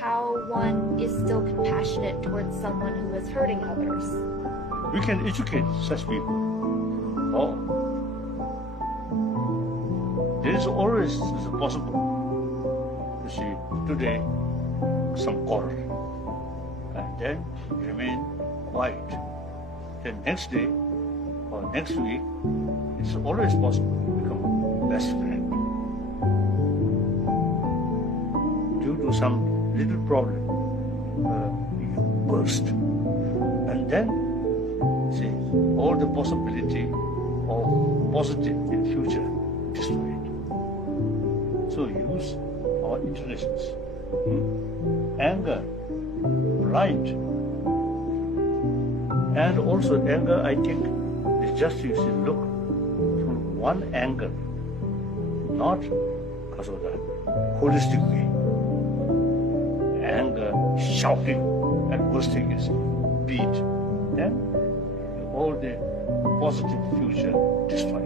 how one is still compassionate towards someone who is hurting others. We can educate such people. Oh, there is always possible. You see, today some quarrel, and then remain quiet. Then next day or next week, it's always possible to become best friend. Due to some little problem, you burst, and then see all the possibility of positive in future destroyed. So use our intelligence, anger, pride, and also anger. I think is just you should look from one angle, not because of the holistic way. Anger, shouting, and worst thing is beat. Then all the positive future destroyed.